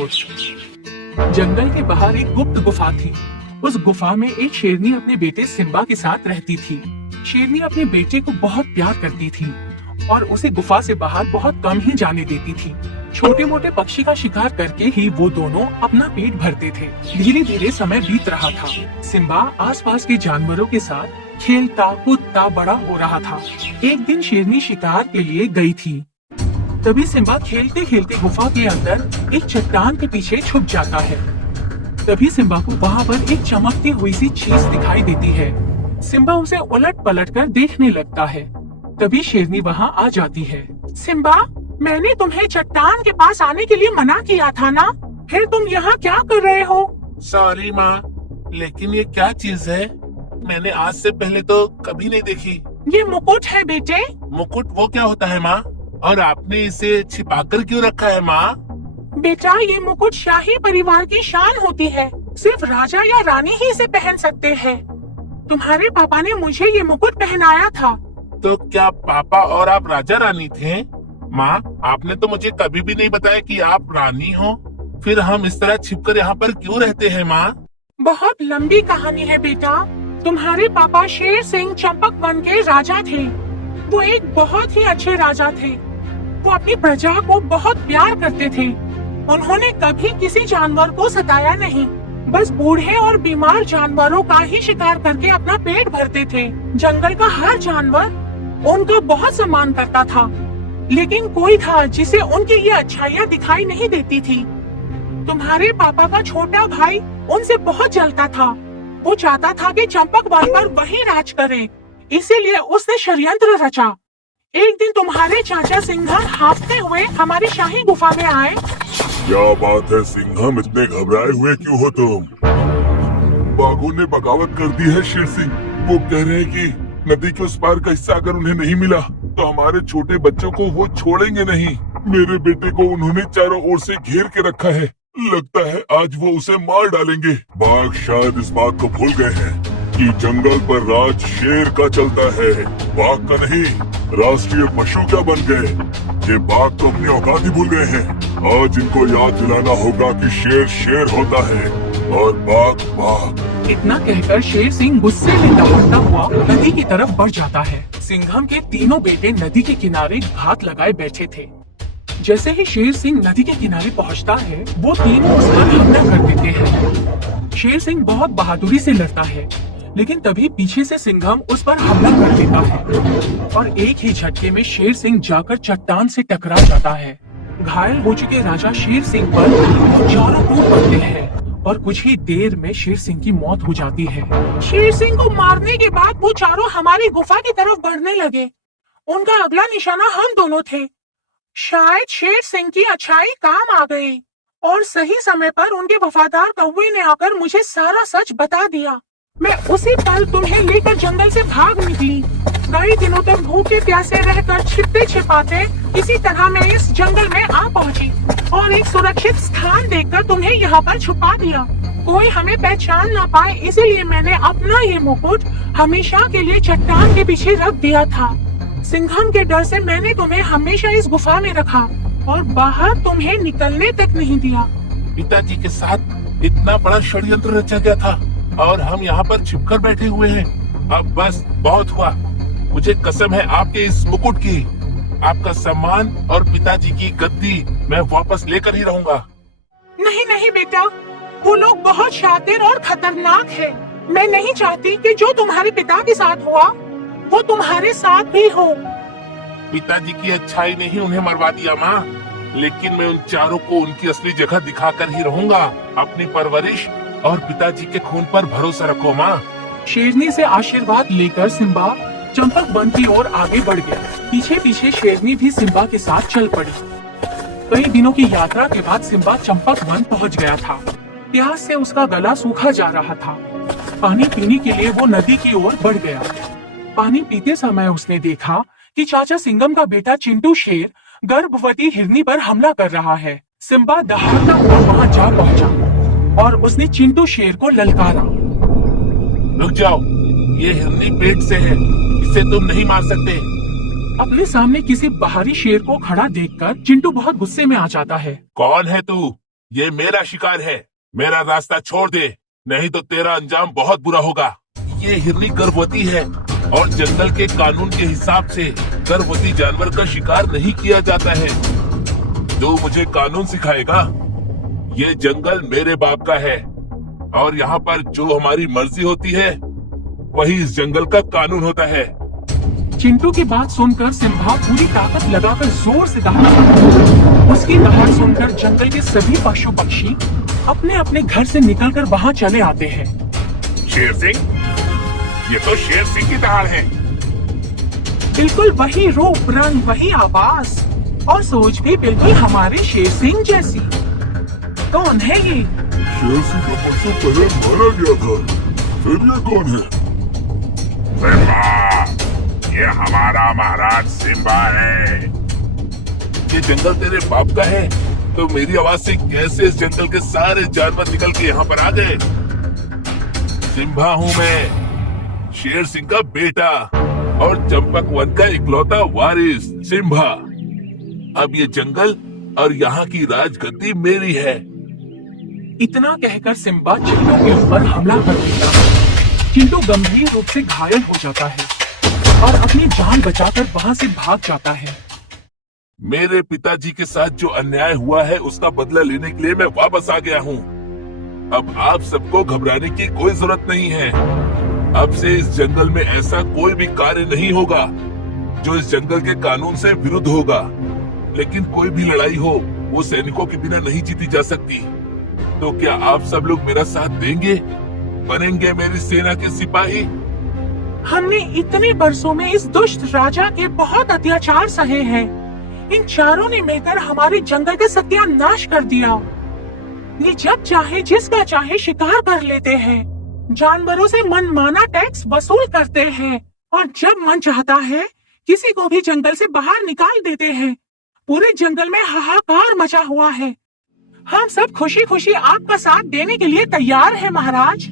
मुकुट। जंगल के बाहर एक गुप्त गुफा थी। उस गुफा में एक शेरनी अपने बेटे सिम्बा के साथ रहती थी। शेरनी अपने बेटे को बहुत प्यार करती थी और उसे गुफा से बाहर बहुत कम ही जाने देती थी। छोटे मोटे पक्षी का शिकार करके ही वो दोनों अपना पेट भरते थे। धीरे धीरे समय बीत रहा था। सिम्बा आसपास के जानवरों के साथ खेलता कूदता बड़ा हो रहा था। एक दिन शेरनी शिकार के लिए गई थी। तभी सिम्बा खेलते खेलते गुफा के अंदर एक चट्टान के पीछे छुप जाता है। तभी सिम्बा को वहाँ पर एक चमकती हुई सी चीज दिखाई देती है। सिम्बा उसे उलट पलट कर देखने लगता है। तभी शेरनी वहाँ आ जाती है। सिम्बा, मैंने तुम्हें चट्टान के पास आने के लिए मना किया था ना, फिर तुम यहाँ क्या कर रहे हो? सॉरी माँ, लेकिन ये क्या चीज है? मैंने आज से पहले तो कभी नहीं देखी। ये मुकुट है बेटे। मुकुट वो क्या होता है माँ? और आपने इसे छिपाकर क्यों रखा है माँ? बेटा, ये मुकुट शाही परिवार की शान होती है। सिर्फ राजा या रानी ही इसे पहन सकते हैं। तुम्हारे पापा ने मुझे ये मुकुट पहनाया था। तो क्या पापा और आप राजा रानी थे? माँ, आपने तो मुझे कभी भी नहीं बताया कि आप रानी हो। फिर हम इस तरह छिपकर यहाँ पर क्यों रहते हैं माँ? बहुत लंबी कहानी है बेटा। तुम्हारे पापा शेर सिंह चंपक वन के राजा थे। वो एक बहुत ही अच्छे राजा थे। वो अपनी प्रजा को बहुत प्यार करते थे। उन्होंने कभी किसी जानवर को सताया नहीं, बस बूढ़े और बीमार जानवरों का ही शिकार करके अपना पेट भरते थे। जंगल का हर जानवर उनका बहुत सम्मान करता था, लेकिन कोई था जिसे उनकी ये अच्छाइयाँ दिखाई नहीं देती थी। तुम्हारे पापा का छोटा भाई उनसे बहुत जलता था। वो चाहता था कि चंपक वन पर वही राज करे, इसीलिए उसने षड्यंत्र रचा। एक दिन तुम्हारे चाचा सिंघम हाँफते हुए हमारी शाही गुफा में आए। क्या बात है सिंघम, इतने घबराए हुए क्यों हो तुम? बाघों ने बगावत कर दी है शेर सिंह। वो कह रहे हैं कि नदी के उस पार का हिस्सा अगर उन्हें नहीं मिला तो हमारे छोटे बच्चों को वो छोड़ेंगे नहीं। मेरे बेटे को उन्होंने चारों ओर से घेर के रखा है। लगता है आज वो उसे मार डालेंगे। बाघ शायद इस बात को भूल गए हैं कि जंगल पर राज शेर का चलता है, बाघ का नहीं। राष्ट्रीय पशु क्या बन गए? ये बाघ तो अपनी औकात ही भूल गए हैं। आज इनको याद दिलाना होगा कि शेर शेर होता है और बाघ बाघ। इतना कहकर शेर सिंह गुस्से में दहाड़ता हुआ नदी की तरफ बढ़ जाता है। सिंघम के तीनों बेटे नदी के किनारे घात लगाए बैठे थे। जैसे ही शेर सिंह नदी के किनारे पहुंचता है, वो तीनों उस पर हमला कर देते हैं। शेर सिंह बहुत बहादुरी से लड़ता है, लेकिन तभी पीछे से सिंघम उस पर हमला कर देता है और एक ही झटके में शेर सिंह जाकर चट्टान से टकरा जाता है। घायल हो चुके राजा शेर सिंह पर चारों टूट पड़ते हैं और कुछ ही देर में शेर सिंह की मौत हो जाती है। शेर सिंह को मारने के बाद वो चारों हमारी गुफा की तरफ बढ़ने लगे। उनका अगला निशाना हम दोनों थे। शायद शेर सिंह की अच्छाई काम आ गई और सही समय पर उनके वफादार कौवे ने आकर मुझे सारा सच बता दिया। मैं उसी पल तुम्हें लेकर जंगल से भाग निकली। कई दिनों तक भूखे प्यासे रहकर छिपते छिपाते किसी तरह मैं इस जंगल में आ पहुंची और एक सुरक्षित स्थान देखकर तुम्हें यहाँ पर छुपा दिया। कोई हमें पहचान ना पाए, इसीलिए मैंने अपना ये मुकुट हमेशा के लिए चट्टान के पीछे रख दिया था। सिंघम के डर से मैंने तुम्हें हमेशा इस गुफा में रखा और बाहर तुम्हें निकलने तक नहीं दिया। पिताजी के साथ इतना बड़ा षड्यंत्र रचा गया था और हम यहाँ पर छिपकर बैठे हुए हैं। अब बस बहुत हुआ। मुझे कसम है आपके इस मुकुट की। आपका सम्मान और पिताजी की गद्दी मैं वापस लेकर ही रहूंगा। नहीं नहीं बेटा, वो लोग बहुत शातिर और खतरनाक है। मैं नहीं चाहती कि जो तुम्हारे पिता के साथ हुआ वो तुम्हारे साथ भी हो। पिताजी की अच्छाई ने ही उन्हें मरवा दिया माँ, लेकिन मैं उन चारों को उनकी असली जगह दिखाकर ही रहूंगा। अपनी परवरिश और पिताजी के खून पर भरोसा रखो माँ। शेरनी से आशीर्वाद लेकर सिम्बा चंपक वन की ओर आगे बढ़ गया। पीछे पीछे शेरनी भी सिम्बा के साथ चल पड़ी। कई दिनों की यात्रा के बाद सिम्बा चंपक वन पहुंच गया था। प्यास से उसका गला सूखा जा रहा था। पानी पीने के लिए वो नदी की ओर बढ़ गया। पानी पीते समय उसने देखा कि चाचा सिंघम का बेटा चिंटू शेर गर्भवती हिरनी पर हमला कर रहा है। सिम्बा दहाड़ता हुआ वहां जा पहुंचा और उसने चिंटू शेर को ललकारा। रुक जाओ, ये हिरनी पेट से है, इसे तुम नहीं मार सकते। अपने सामने किसी बाहरी शेर को खड़ा देखकर चिंटू बहुत गुस्से में आ जाता है। कौन है तू? ये मेरा शिकार है, मेरा रास्ता छोड़ दे, नहीं तो तेरा अंजाम बहुत बुरा होगा। ये हिरनी गर्भवती है और जंगल के कानून के हिसाब से गर्भवती जानवर का शिकार नहीं किया जाता है। तू मुझे कानून सिखाएगा? ये जंगल मेरे बाप का है और यहाँ पर जो हमारी मर्जी होती है वही इस जंगल का कानून होता है। चिंटू की बात सुनकर सिम्बा पूरी ताकत लगाकर जोर से दहाड़ा। उसकी दहाड़ सुनकर जंगल के सभी पशु पक्षी अपने अपने घर से निकलकर वहाँ चले आते हैं। शेर सिंह, ये तो शेर सिंह की दहाड़ है। बिल्कुल वही रूप रंग, वही आवाज और सोच भी बिल्कुल हमारे शेर सिंह जैसी। कौन है ये? शेर सिंह को परसों पहले मारा गया था, फिर ये कौन है? सिम्बा, ये हमारा महाराज सिम्बा है। ये जंगल तेरे बाप का है, तो मेरी आवाज से कैसे इस जंगल के सारे जानवर निकल के यहाँ पर आ गए? सिम्बा हूँ मैं, शेर सिंह का बेटा और चंपक वन का इकलौता वारिस सिम्बा। अब ये जंगल और यहाँ की राजगद्दी मेरी है। इतना कहकर सिम्बा चिंटू के ऊपर हमला कर देता है। चिंटू गंभीर रूप से घायल हो जाता है और अपनी जान बचाकर वहाँ से भाग जाता है। मेरे पिताजी के साथ जो अन्याय हुआ है उसका बदला लेने के लिए मैं वापस आ गया हूँ। अब आप सबको घबराने की कोई जरूरत नहीं है। अब से इस जंगल में ऐसा कोई भी कार्य नहीं होगा जो इस जंगल के कानून से विरुद्ध होगा। लेकिन कोई भी लड़ाई हो वो सैनिकों के बिना नहीं जीती जा सकती। तो क्या आप सब लोग मेरा साथ देंगे? बनेंगे मेरी सेना के सिपाही? हमने इतने बरसों में इस दुष्ट राजा के बहुत अत्याचार सहे हैं। इन चारों ने मिलकर हमारे जंगल का सत्यानाश कर दिया। ये जब चाहे जिसका चाहे शिकार कर लेते हैं, जानवरों से मनमाना टैक्स वसूल करते हैं और जब मन चाहता है किसी को भी जंगल से बाहर निकाल देते हैं। पूरे जंगल में हाहाकार मचा हुआ है। हम सब खुशी खुशी आपका साथ देने के लिए तैयार हैं महाराज।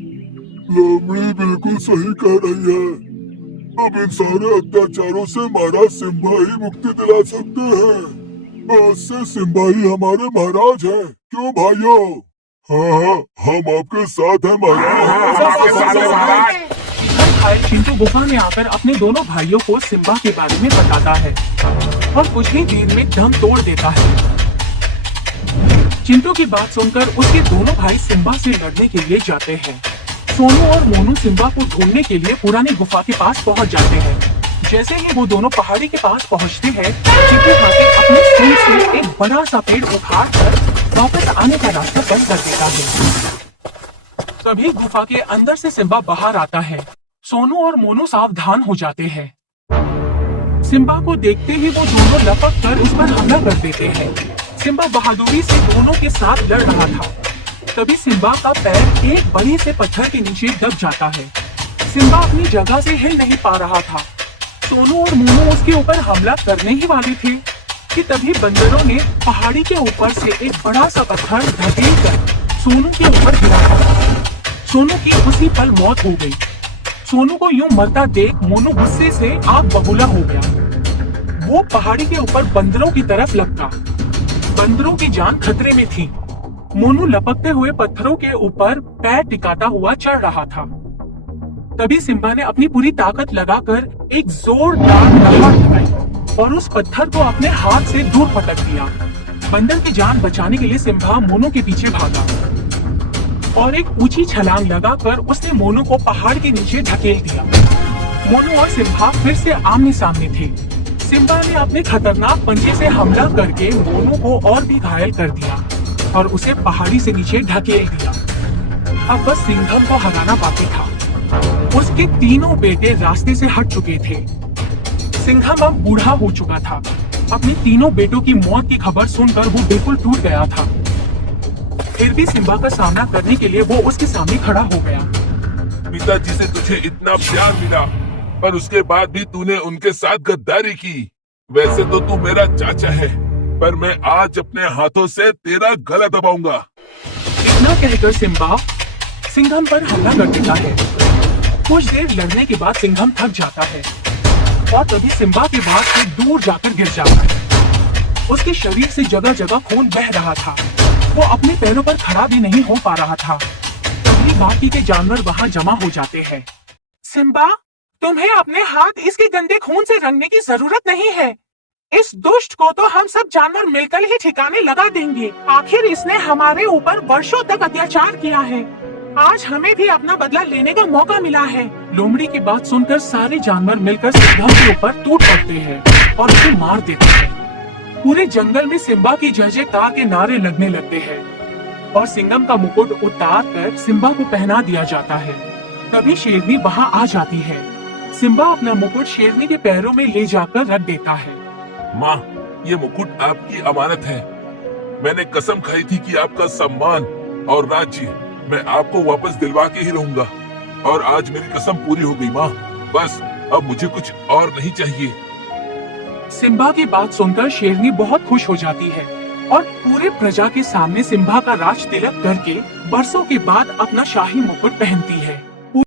लोमड़ी बिल्कुल सही कह रही है। अब इन सारे अत्याचारों से महाराज सिम्बा ही मुक्ति दिला सकते हैं। आज से सिम्बा ही हमारे महाराज हैं। क्यों भाइयों? हाँ, हम आपके साथ हैं महाराज। घायल चिंटू गुफा में आकर अपने दोनों भाइयों को सिम्बा के बारे में बताता है और कुछ ही देर में दम तोड़ देता है। चिंटू की बात सुनकर उसके दोनों भाई सिम्बा से लड़ने के लिए जाते हैं। सोनू और मोनू सिम्बा को ढूंढने के लिए पुरानी गुफा के पास पहुंच जाते हैं। जैसे ही वो दोनों पहाड़ी के पास पहुंचते हैं, चिंटू हाथी अपने सूंड से एक बड़ा सा पेड़ उखाड़कर वापस आने का रास्ता बंद कर देता है। तभी गुफा के अंदर से सिम्बा बाहर आता है। सोनू और मोनू सावधान हो जाते हैं। सिम्बा को देखते ही वो दोनों लपक कर उस पर हमला कर देते हैं। सिम्बा बहादुरी से दोनों के साथ लड़ रहा था। तभी सिम्बा का पैर एक बड़े से पत्थर के नीचे दब जाता है। सिम्बा अपनी जगह से हिल नहीं पा रहा था। सोनू और मोनू उसके ऊपर हमला करने ही वाले थे कि तभी बंदरों ने पहाड़ी के ऊपर से एक बड़ा सा पत्थर धकेल कर सोनू के ऊपर गिराया। सोनू की उसी पल मौत हो गई। सोनू को यूं मरता देख मोनू गुस्से से आग बबूला हो गया। वो पहाड़ी के ऊपर बंदरों की तरफ लपका। बंदरों की जान खतरे में थी। मोनू लपकते हुए पत्थरों के ऊपर पैर टिकाता हुआ चढ़ रहा था। तभी सिम्बा ने अपनी पूरी ताकत लगाकर एक जोरदार दहाड़ लगाई और उस पत्थर को अपने हाथ से दूर पटक दिया। बंदर की जान बचाने के लिए सिम्बा मोनू के पीछे भागा और एक ऊंची छलांग लगाकर उसने मोनू को पहाड़ के नीचे धकेल दिया। मोनू और सिम्बा फिर से आमने सामने थे। सिम्बा ने अपने खतरनाक पंजे से हमला करके मोनू को और भी घायल कर दिया और उसे पहाड़ी से नीचे ढकेल दिया। अब बस सिंघम को हराना बाकी था। उसके तीनों बेटे रास्ते से हट चुके थे। सिंघम अब बूढ़ा हो चुका था। अपने तीनों बेटों की मौत की खबर सुनकर वो बिल्कुल टूट गया था। फिर भी सिम्बा का सामना करने के लिए वो उसके सामने खड़ा हो गया। पिताजी से तुझे इतना प्यार मिला पर उसके बाद भी तूने उनके साथ गद्दारी की। वैसे तो तू मेरा चाचा है पर मैं आज अपने हाथों से तेरा गला दबाऊंगा। इतना कहकर सिम्बा सिंघम पर हमला कर देता है। कुछ देर लड़ने के बाद सिंघम थक जाता है और तभी सिम्बा के भाग से दूर जाकर गिर जाता है। उसके शरीर से जगह जगह खून बह रहा था। वो अपने पैरों पर खड़ा भी नहीं हो पा रहा था। तभी बाकी के जानवर वहाँ जमा हो जाते हैं। सिम्बा, तुम्हें अपने हाथ इसके गंदे खून से रंगने की जरूरत नहीं है। इस दुष्ट को तो हम सब जानवर मिलकर ही ठिकाने लगा देंगे। आखिर इसने हमारे ऊपर वर्षों तक अत्याचार किया है। आज हमें भी अपना बदला लेने का मौका मिला है। लोमड़ी की बात सुनकर सारे जानवर मिलकर सिंघम के ऊपर टूट पड़ते हैं और उसे मार देते हैं। पूरे जंगल में सिम्बा की जय जयकार के नारे लगने लगते हैं और सिंघम का मुकुट उतार कर सिम्बा को पहना दिया जाता है। तभी शेरनी वहाँ आ जाती है। सिम्बा अपना मुकुट शेरनी के पैरों में ले जाकर रख देता है। माँ, ये मुकुट आपकी अमानत है। मैंने कसम खाई थी कि आपका सम्मान और राज्य मैं आपको वापस दिलवा के ही रहूंगा, और आज मेरी कसम पूरी हो गई माँ। बस अब मुझे कुछ और नहीं चाहिए। सिम्बा की बात सुनकर शेरनी बहुत खुश हो जाती है और पूरे प्रजा के सामने सिम्बा का राज तिलक करके बरसों के बाद अपना शाही मुकुट पहनती है।